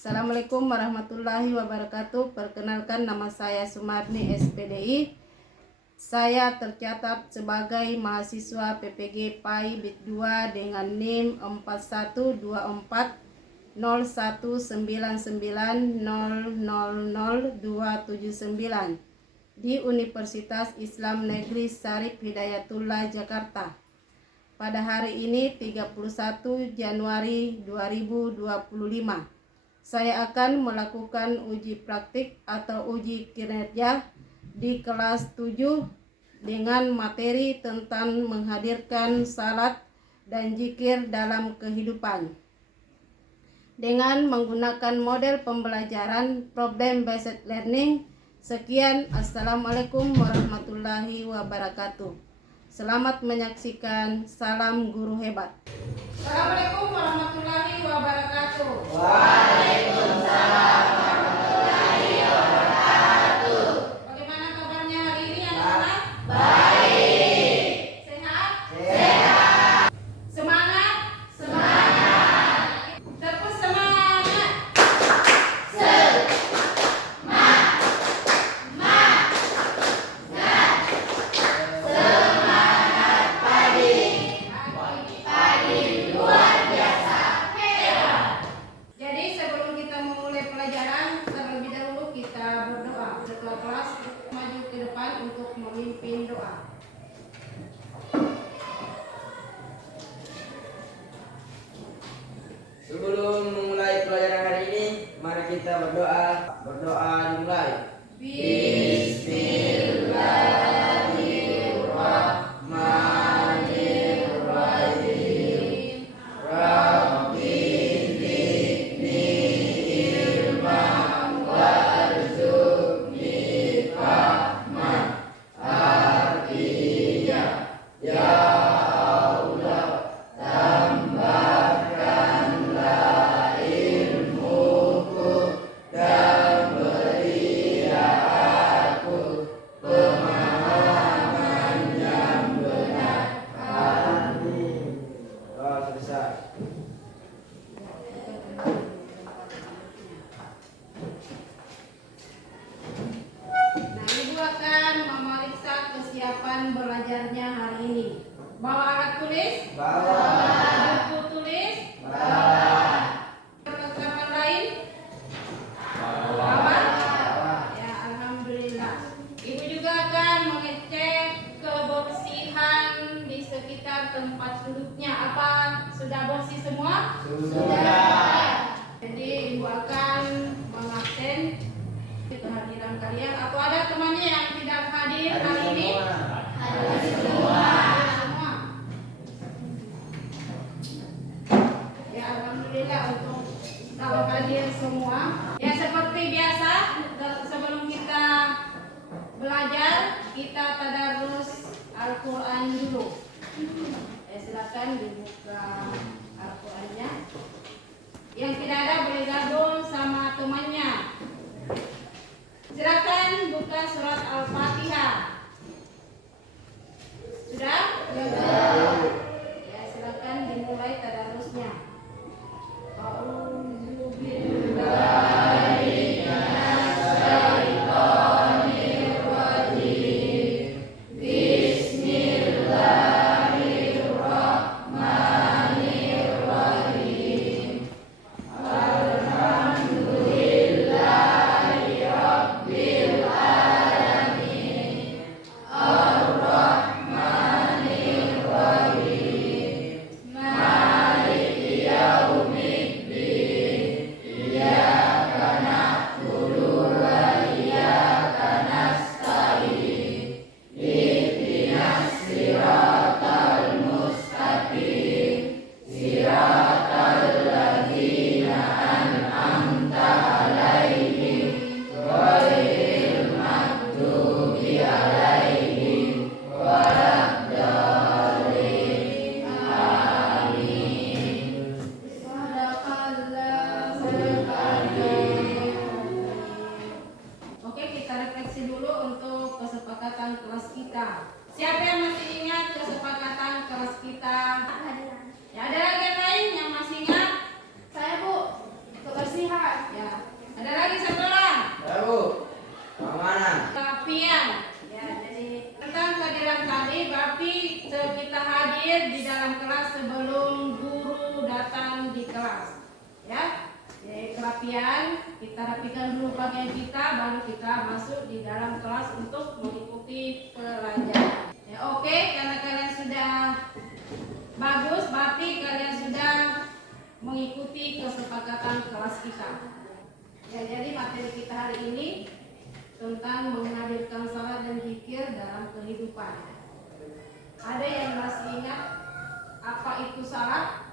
Assalamualaikum warahmatullahi wabarakatuh. Perkenalkan, nama saya Sumarni SPDI. Saya tercatat sebagai mahasiswa PPG PAI BIT 2 dengan NIM 41240199000279 di Universitas Islam Negeri Syarif Hidayatullah Jakarta. Pada hari ini 31 Januari 2025. Saya akan melakukan uji praktik atau uji kinerja di kelas 7 dengan materi tentang menghadirkan salat dan zikir dalam kehidupan dengan menggunakan model pembelajaran problem based learning. Sekian, assalamualaikum warahmatullahi wabarakatuh. Selamat menyaksikan. Salam guru hebat. Assalamualaikum warahmatullahi wabarakatuh. Waalaikumsalam warahmatullahi wabarakatuh. Bagaimana kabarnya hari ini anak-anak? Baik. Sehat? Sehat. Semangat? Semangat. Terus semangat. Semangat pagi. Pagi luar biasa. Hebat. Jadi sebelum kita memulai pelajaran, terlebih dahulu kita berdoa. Ketua kelas maju ke depan untuk memimpin doa. Sebelum memulai pelajaran hari ini, mari kita berdoa. Berdoa dimulai. Bismillahirrahmanirrahim. Rabbi zidni ilman warzuqni fahman. Artinya, ya Allah, tambahkanlah ilmuku dan berilah aku pemahaman yang benar. Amin. Doa selesai. Nah, ibu akan memeriksa kesiapan belajarnya hari ini. Bawa alat tulis? Bawa. Buku tulis? Bawa. Perlengkapan lain? Bawa. Ya, alhamdulillah. Ibu juga akan mengecek kebersihan di sekitar tempat duduknya. Apa sudah bersih semua? Sudah. Jadi ibu akan mengabsen kehadiran kalian. Atau ada temannya yang tidak hadir hari ini? Semua. Ya, alhamdulillah untuk kalau hadir semua. Ya, seperti biasa, sebelum kita belajar, kita tadarus Al-Quran dulu. Silakan dibuka Al-Qurannya. Yang tidak ada boleh gabung sama temannya. Silakan buka surat Al-Fatihah. Sudah? Ya, silakan dimulai tadarusnya. Bismillahirrahmanirrahim. perapian, kita rapikan dulu pakaian kita, baru kita masuk di dalam kelas untuk mengikuti pelajaran. Ya, oke, karena kalian sudah bagus, berarti kalian sudah mengikuti kesepakatan kelas kita. Ya, jadi materi kita hari ini tentang menghadirkan salat dan zikir dalam kehidupan. Ada yang masih ingat apa itu salat?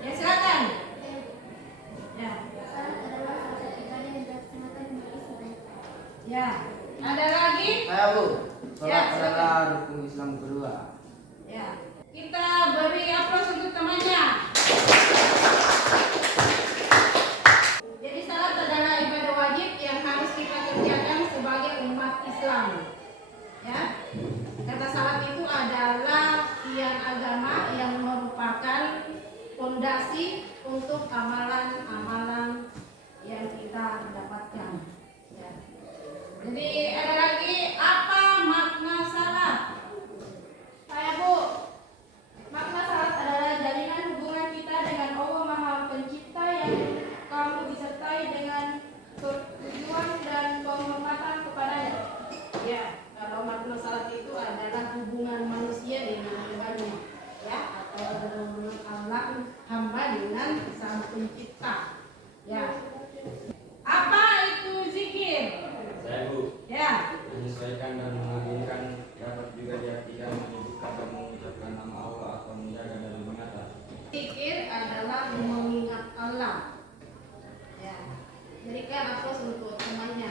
Ya, silakan. Ya. Ya. Ada lagi? Saya Bu. Ya, Salat adalah rukun Islam kedua. Ya. Kita beri aplaus untuk temannya. Jadi salat adalah ibadah wajib yang harus kita kerjakan sebagai umat Islam. Ya. Kata salat itu adalah tiang agama yang merupakan fondasi untuk amalan-amalan yang kita dapatkan. Ya. Jadi ada lagi, apa makna salat? Saya Bu, makna salat adalah jalinan hubungan kita dengan Allah Maha Pencipta yang kamu disertai dengan tujuan dan penghormatan kepadanya. Ya, kalau makna salat itu adalah hubungan manusia dengan Tuhannya, ya, atau hubungan Allah hamba dengan Sang Pencipta. Ya. Apa itu zikir? Saya Bu, Ya. menyesuaikan dan mengaminkan dapat juga diartikan menyebutkan dan mengucapkan nama Allah atau menjaga dan mengingat. Zikir adalah mengingat Allah. Ya. Berikan aplaus untuk temannya.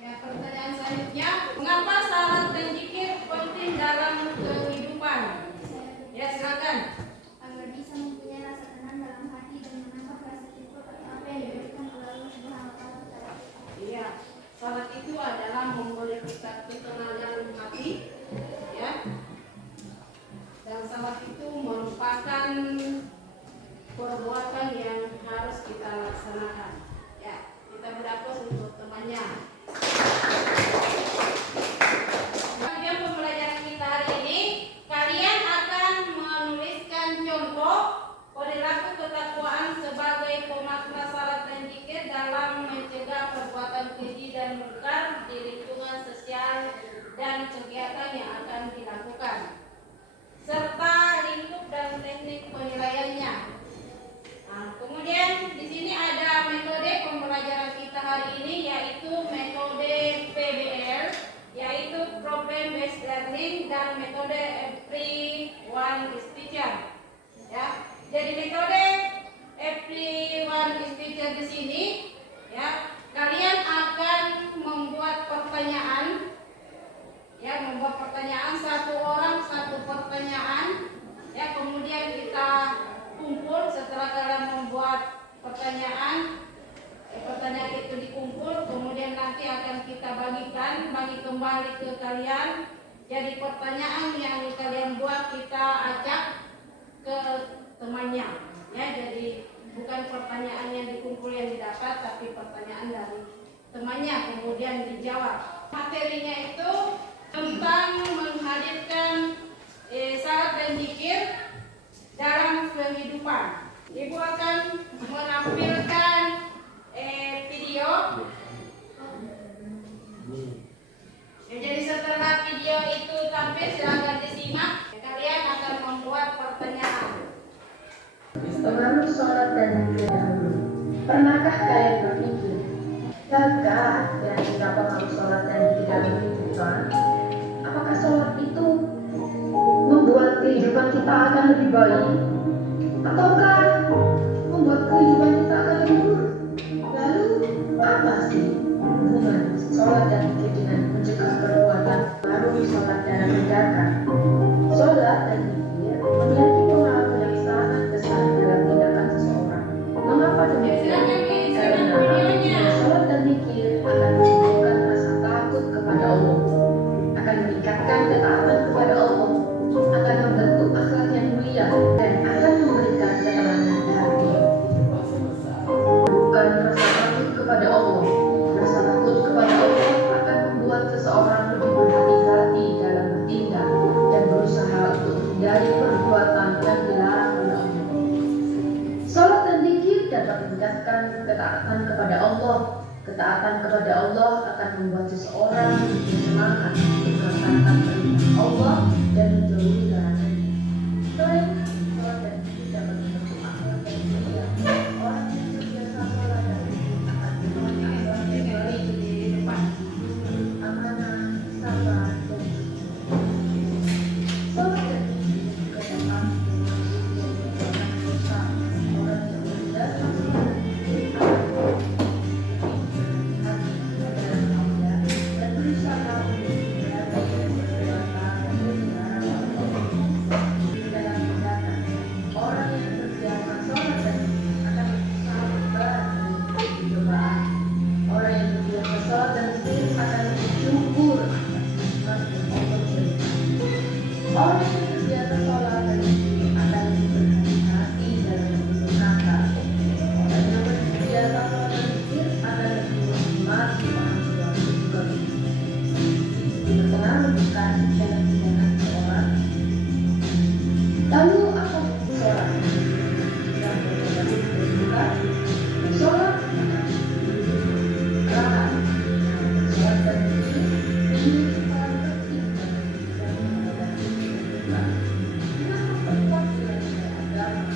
Ya, pertanyaan selanjutnya, mengapa salat dan zikir penting dalam kehidupan? Ya, silakan. Agar bisa mempunyai rasa tenang dalam hati dan menangkap rasa syukur atas apa yang diberikan oleh Allah Subhanahu wa Ta'ala kepada kita. Iya, salat itu adalah memberi kita ketenangan hati, ya. Dan salat itu merupakan perbuatan yang harus kita laksanakan. Ya, kita beraplaus untuk temannya. Bagian pembelajaran kita hari ini, kalian akan menuliskan contoh perilaku ketakwaan sebagai pemakna salat dan zikir dalam mencegah perbuatan keji dan mungkar di lingkungan sosial dan kegiatan yang akan dilakukan, serta lingkup dan teknik penilaiannya. Nah, kemudian di sini ada metode pembelajaran kita hari ini, yaitu metode PBL, yaitu Problem Based Learning, dan metode Everyone is Teacher. Ya, jadi metode Everyone is Teacher di sini, ya, kalian akan membuat pertanyaan, ya, membuat pertanyaan, satu orang satu pertanyaan, ya, kemudian kita kumpul. Setelah kalian membuat pertanyaan itu dikumpul, kemudian nanti akan kita bagi kembali ke kalian. Jadi pertanyaan yang kalian buat kita ajak ke temannya, ya. Jadi bukan pertanyaan yang dikumpul yang didapat, tapi pertanyaan dari temannya kemudian dijawab. Materinya itu tentang menghadirkan salat dan zikir dalam kehidupan. Ibu akan menampilkan video. Ya, jadi setelah video itu tampil, silakan disimak. Kalian akan membuat pertanyaan. Pengaruh sholat dan zikir dahulu. Pernahkah kalian berpikir, gagal kira-kira pengaruh sholat dan zikir dalam kehidupan? Apakah sholat itu membuat kehidupan kita akan lebih baik? Ataukah membuat kehidupan kita akan lebih buruk? Lalu, apa sih hubungan sholat dan zikir dengan mencegah perbuatan pengaruh sholat dan meninggalkan? Sholat dan zikir memiliki pengaruh yang sangat besar dalam tindakan seseorang. Mengapa demikian? Karena sholat dan zikir akan menunjukkan rasa takut kepada Allah, akan meningkatkan ketaatan kepada Allah, akan membentuk akhlak yang mulia, dan akan memberikan ketenangan hati. Bukan rasa takut kepada Allah. Rasa takut kepada Allah akan membuat meningkatkan ketaatan kepada Allah. Ketaatan kepada Allah akan membuat seseorang bersemangat untuk melaksanakan perintah Allah dan menjauhi larangannya. Selain sholat dan zikir dapat membentuk akhlak yang mulia. Orang yang terbiasa sholat dan zikir akan memiliki akhlak yang baik di depan, amanah, sabar, dan sholat dan zikir juga dapat mengurangi dosa. Orang yang terbiasa sholat dan zikir akan dan berusaha untuk berada dan berdoa dan berdoa dalam tindakan. Orang yang terbiasa sholat dan zikir akan berusaha bersabar dari cobaan. Orang yang terbiasa sholat dan zikir akan bersyukur atas nikmat yang Allah berikan. Orang yang terbiasa sholat dan zikir akan berhati-hati dalam berkata. Orang yang terbiasa sholat dan zikir akan lebih menikmati orang tua juga berpengaruh bukan dalam tindakan seorang. Lalu apa sholat? Yang berbuka, sholat rakaat. Sholat dan zikir ini paling penting dan berbuka. Dengan memperkuat nilai-nilai agama,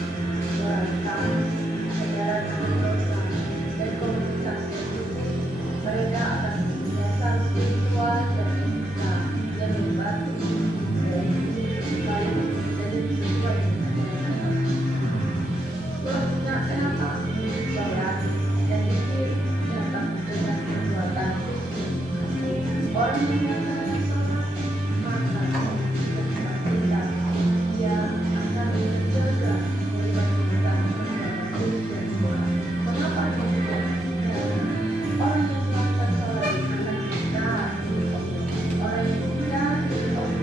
moralitas, kesadaran akan dosa, dan komunitas yang khusus, mereka akan menjadi dasar spiritual dan etika yang membantu dari hidup baik dan sesuai dengan agama. Kenapa sholat dan zikir dapat dengan perbuatan fisik? Orang yang melakukan sholat maka ketika dia akan terjaga dari perbuatan fisik dan sholat. Mengapa demikian? Orang yang melakukan sholat akan dekat dengan Allah. Orang yang dekat dengan Allah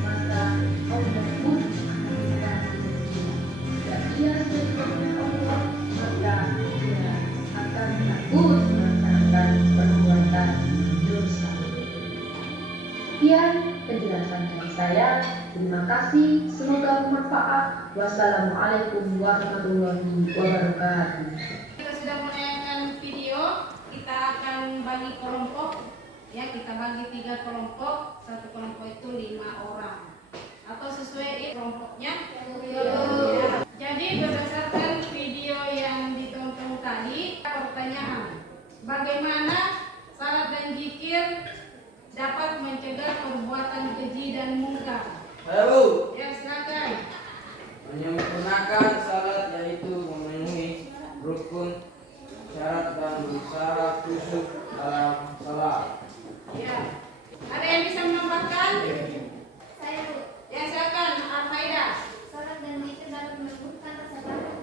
maka Allah pun akan dekat dengan dia. Jika ia dekat dengan Allah maka dia akan takut melaksanakan perbuatan dosa. Sekian penjelasan dari saya. Terima kasih. Semoga bermanfaat. Wassalamualaikum warahmatullahi wabarakatuh. Kita sudah menayangkan video, kita akan bagi kelompok. Ya, kita bagi 3 kelompok. Satu kelompok itu 5 orang. Atau sesuai kelompoknya. Ya. Jadi berdasarkan video yang ditonton tadi, pertanyaan, bagaimana salat dan zikir dapat mencegah perbuatan keji dan mungkar? Ayo, Ya, silakan. menyempurnakan salat yaitu memenuhi rukun, syarat dan berusaha khusyuk dalam salat. Ya. Ada yang bisa menambahkan? Saya Bu. Ya, silakan. Al-Faidah. Sholat dan zikir dapat menumbuhkan rasa takut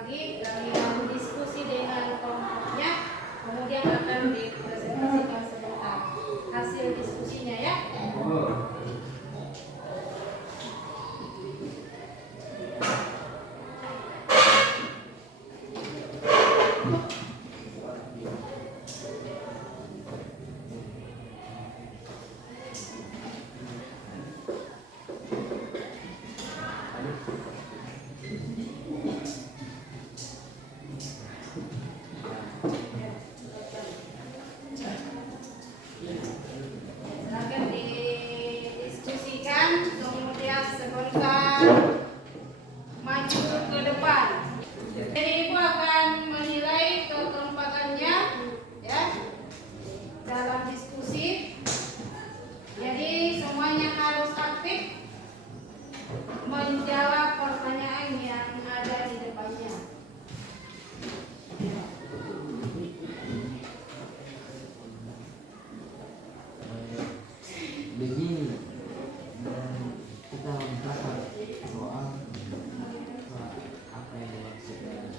lagi dan diskusi dengan kelompoknya, kemudian akan dipresentasikan sebentar hasil diskusinya ya. Silakan didiskusikan, kemudian sebentar maju ke depan. Jadi ibu akan menilai kekompakannya ya dalam diskusi. Jadi semuanya harus aktif menjawab pertanyaan yang ada di depannya. Begini, kita membahas soal apa yang dimaksudkan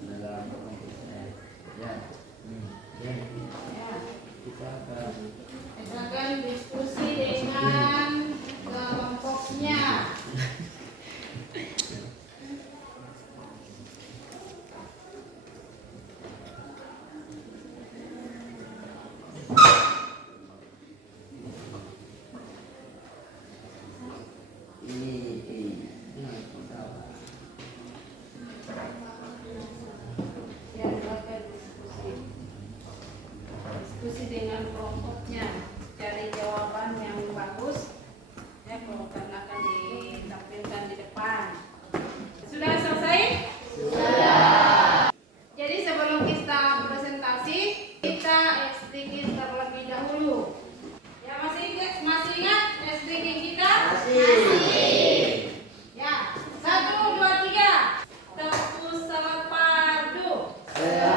dalam konteks ya. Kita akan Silakan diskusi dengan kelompoknya. Ya, silakan diskusi. Diskusi dengan kelompoknya, cari jawaban yang bagus. Ya, kelompok akan ditampilkan di depan. Sudah selesai? Sudah. Jadi sebelum kita presentasi, kita speaking terlebih dahulu. Ya, masih ingat speaking kita? Masih. Ya, 1, 2, 3. Tepuk salat padu. Ya,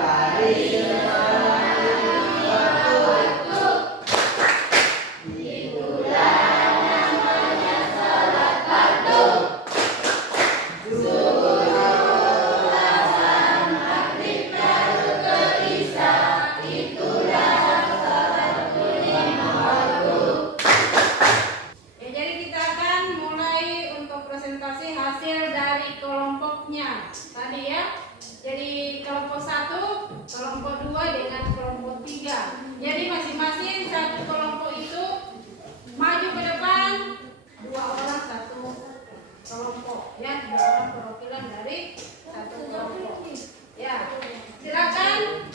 jadi kita akan mulai untuk presentasi hasil dari kelompoknya tadi ya. Jadi kelompok 1, kelompok 2 dengan kelompok 3. Jadi masing-masing satu kelompok itu maju ke depan, 2 orang satu kelompok ya, 2 orang perwakilan dari satu kelompok. Ya, silakan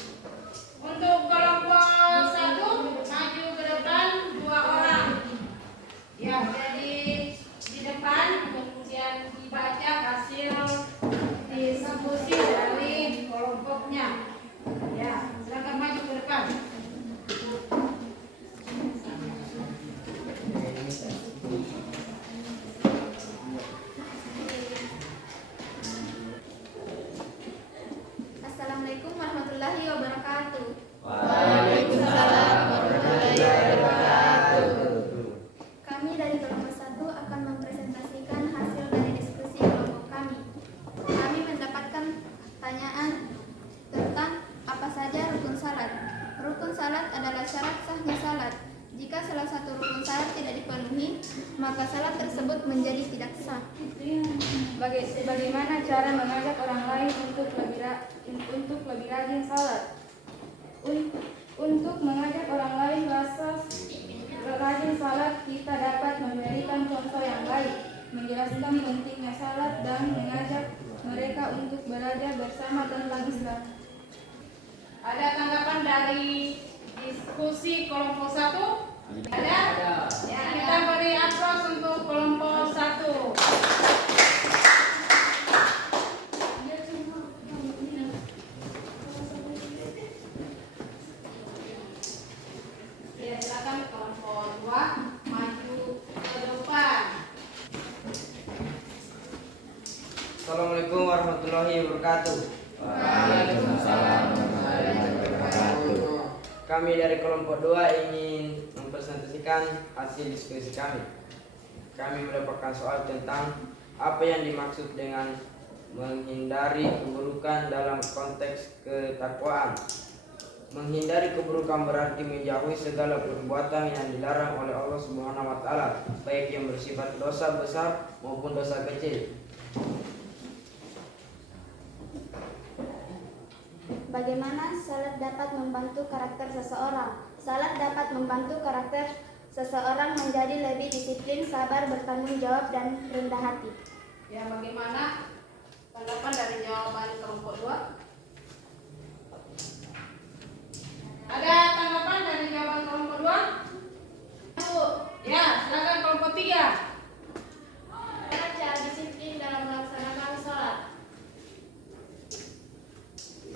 untuk kelompok 1 maju ke depan 2 orang. Ya, jadi di depan kemudian dibaca hasil diskusi dari kelompoknya. Ya, silakan maju ke depan. Assalamualaikum warahmatullahi wabarakatuh. Kami dari kelompok 1 akan mempresentasikan hasil dari diskusi kelompok kami. Kami mendapatkan pertanyaan tentang apa saja rukun salat. Rukun salat adalah syarat sahnya salat. Jika salah satu rukun salat tidak dipenuhi, maka salat tersebut menjadi tidak sah. Bagaimana cara mengajak orang lain untuk lebih rajin salat? Untuk mengajak orang lain rajin salat, kita dapat memberikan contoh yang baik, menjelaskan pentingnya salat dan mengajak mereka untuk belajar bersama tentang Islam. Ada tanggapan dari diskusi kelompok 1? Ada? Ya, kita beri aplaus untuk kelompok 1. Ya, silakan kelompok 2 maju ke depan. Assalamualaikum warahmatullahi wabarakatuh. Kami dari kelompok 2 ingin mempresentasikan hasil diskusi kami. Kami mendapatkan soal tentang apa yang dimaksud dengan menghindari keburukan dalam konteks ketakwaan. Menghindari keburukan berarti menjauhi segala perbuatan yang dilarang oleh Allah Subhanahu wa taala, baik yang bersifat dosa besar maupun dosa kecil. Bagaimana salat dapat membantu karakter seseorang? Salat dapat membantu karakter seseorang menjadi lebih disiplin, sabar, bertanggung jawab, dan rendah hati. Ya, bagaimana tanggapan dari jawaban kelompok 2? Ada tanggapan dari jawaban kelompok 2? Ya, silakan kelompok 3. Cara disiplin dalam melaksanakan salat.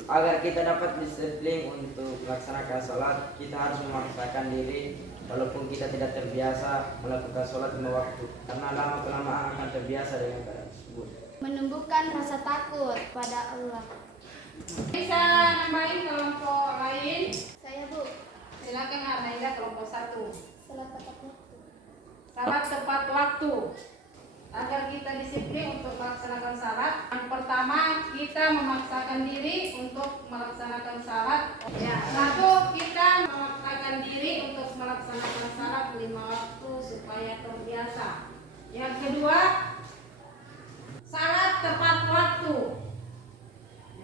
Agar kita dapat disiplin untuk melaksanakan sholat, kita harus memaksakan diri walaupun kita tidak terbiasa melakukan sholat lima waktu, karena lama kelamaan akan terbiasa dengan keadaan tersebut. Menumbuhkan rasa takut pada Allah. Bisa nambahin kelompok lain? Saya, Bu. Silakan Arnaida kelompok 1. Salat tepat waktu. Salat tepat waktu. Agar kita disiplin untuk melaksanakan salat, yang pertama kita memaksakan diri untuk melaksanakan salat. Ya, 1, kita memaksakan diri untuk melaksanakan salat 5 waktu supaya terbiasa. Yang kedua, salat tepat waktu.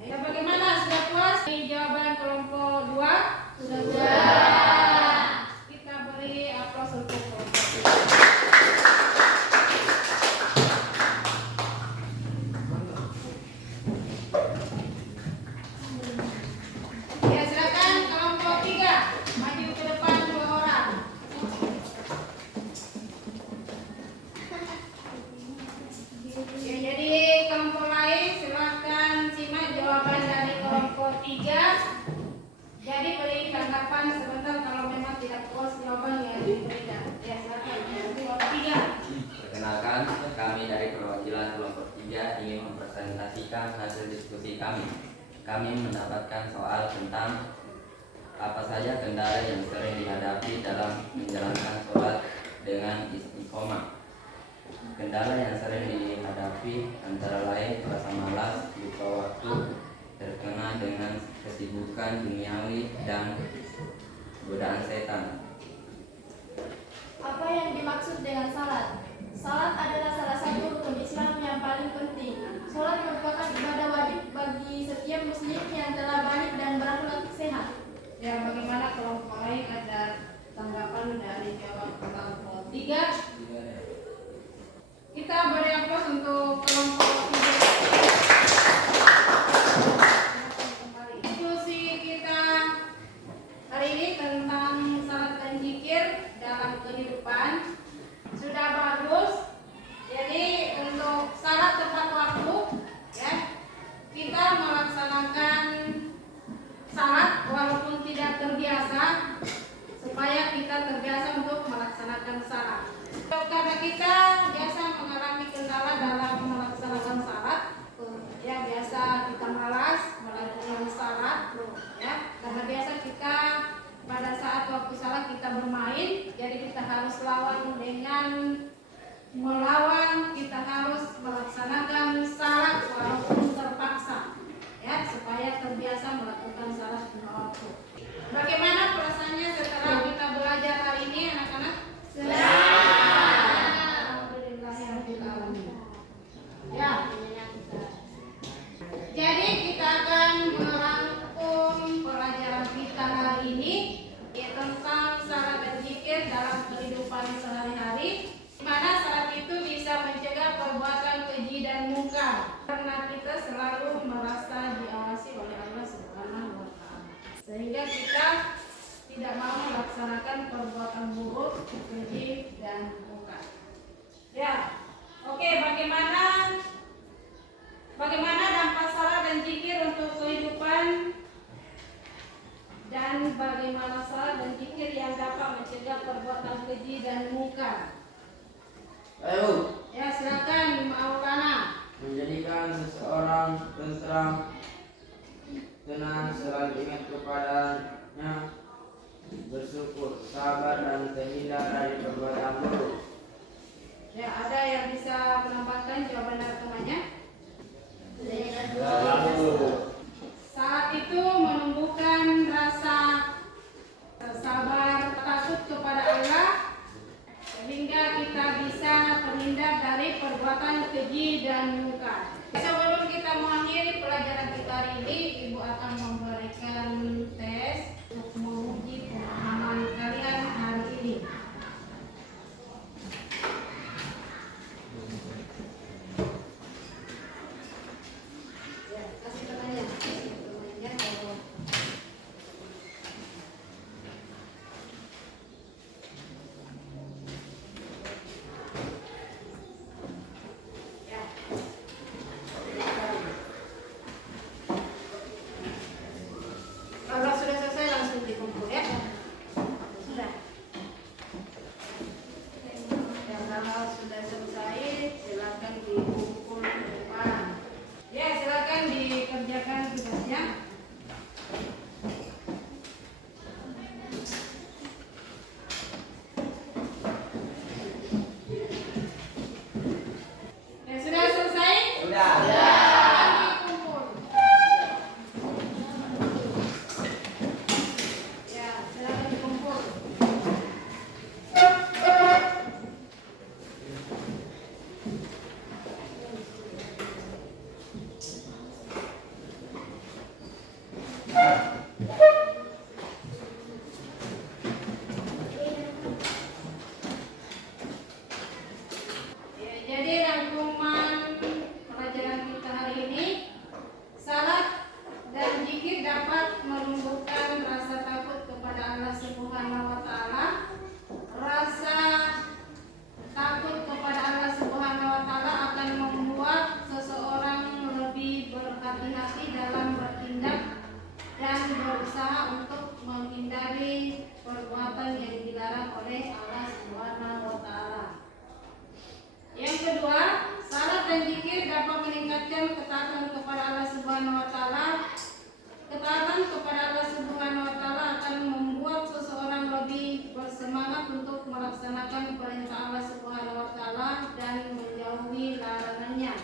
Ya, bagaimana, sudah puas di jawaban kelompok 2? Sudah. Kita beri aplaus untuk kelompok 2. Ya, silakan kelompok 3 maju ke depan 2 orang. Ya, jadi kelompok lain silakan simak jawaban dari kelompok 3. Jadi beri tanggapan sebentar kalau memang tidak puas jawaban yang diberikan. Ya, silakan kelompok 3. Perkenalkan, kami dari perwakilan kelompok 3 ingin mempresentasikan hasil diskusi kami. Kami mendapatkan soal tentang apa saja kendala yang sering dihadapi dalam menjalankan sholat dengan istiqomah. Kendala yang sering dihadapi antara lain rasa malas, lupa waktu, terkena dengan kesibukan duniawi, dan godaan setan. Apa yang dimaksud dengan salat? Salat adalah salah satu rukun Islam yang paling penting. Salat merupakan ibadah wajib bagi setiap muslim yang telah balik dan berakhlak sehat. Ya, bagaimana kelompok lain, ada tanggapan dari jawaban kelompok 3? Kita beri aplaus untuk kelompok 3. Diskusi kita hari ini tentang salat dan zikir dalam kehidupan sudah bagus. Jadi untuk salat tepat waktu, ya, kita melaksanakan salat walaupun tidak terbiasa, supaya kita terbiasa untuk melaksanakan salat. Karena kita biasa mengalami kendala dalam melaksanakan salat, ya, biasa kita malas melakukan salat, ya, karena biasa kita pada saat waktu salat kita bermain, jadi kita harus lawan dengan melawan, kita harus melaksanakan salat walaupun terpaksa, ya, supaya terbiasa melakukan salat lima waktu. Bagaimana perasaannya setelah kita belajar hari ini, anak-anak? Alhamdulillahirrahmanirrahim. Ya. Jadi kita akan merangkum pelajaran kita hari ini, yaitu tentang salat dan zikir dalam kehidupan sehari-hari, di mana salat itu bisa mencegah perbuatan keji dan mungkar, karena kita selalu merasa diawasi oleh Allah Subhanahu wa taala, sehingga kita tidak mau melaksanakan perbuatan buruk, keji dan mungkar. Ya. Oke, bagaimana dampak salat dan zikir untuk kehidupan, dan bagaimana salat dan zikir yang dapat mencegah perbuatan keji dan mungkar? Ayo, Ya, silakan Maulana. menjadikan seseorang tentram, tenang, selalu ingat kepadanya, bersyukur, sabar, dan terhindar dari perbuatan buruk. Ya, ada yang bisa menambahkan jawaban dari temannya? perbuatan keji dan mungkar. Sebelum kita mengakhiri pelajaran kita hari ini, Ibu akan memberikan tes untuk menguji pemahaman kalian hari ini. Ya, kasih pertanyaan. Kalau sudah selesai langsung dikumpul ya. Sudah. Ya, kalau sudah selesai silakan dikumpul ke depan. Ya, silakan dikerjakan tugasnya. Ya, sudah selesai? Sudah. Dikumpul. Ya, silakan dikumpul. Ya, jadi rangkuman pelajaran kita hari ini, salat dan zikir dapat menumbuhkan rasa takut kepada Allah Subhanahu wa taala. Rasa takut kepada Allah Subhanahu wa taala akan membuat seseorang lebih berhati-hati dalam bertindak dan berusaha untuk menghindari perbuatan yang dilarang oleh Allah Subhanahu wa taala. Yang kedua, salat dan zikir dapat meningkatkan ketaatan kepada Allah Subhanahu wa taala. Ketaatan kepada Allah Subhanahu wa taala akan membuat seseorang lebih bersemangat untuk melaksanakan perintah Allah Subhanahu wa taala dan menjauhi larangannya.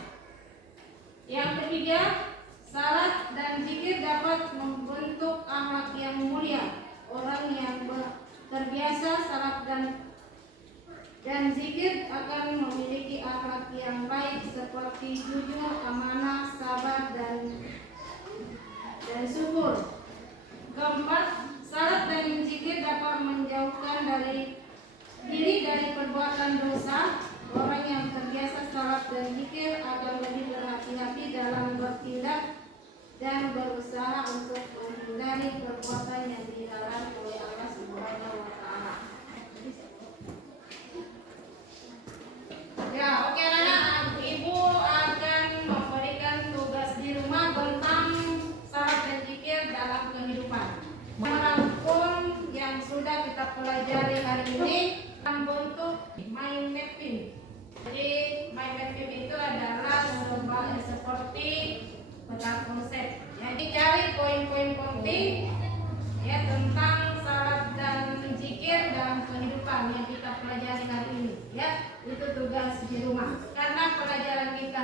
Yang ketiga, salat dan zikir dapat membentuk akhlak yang mulia. Orang yang terbiasa salat dan zikir akan memiliki akhlak yang baik seperti jujur, amanah, sabar dan syukur. Keempat, salat dan zikir dapat menjauhkan diri dari perbuatan dosa. Orang yang terbiasa salat dan zikir akan lebih berhati-hati dalam bertindak dan berusaha untuk menghindari perbuatan yang dilarang oleh Allah Subhanahu wa taala. Ya, oke anak-anak, Ibu akan memberikan tugas di rumah tentang salat dan zikir dalam kehidupan. Merangkum yang sudah kita pelajari hari ini dalam bentuk mind mapping. Jadi mind mapping itu adalah seperti peta konsep. Jadi cari poin-poin penting ya tentang salat dan zikir dalam kehidupan yang kita pelajari hari ini. Ya, itu tugas di rumah. Karena pelajaran kita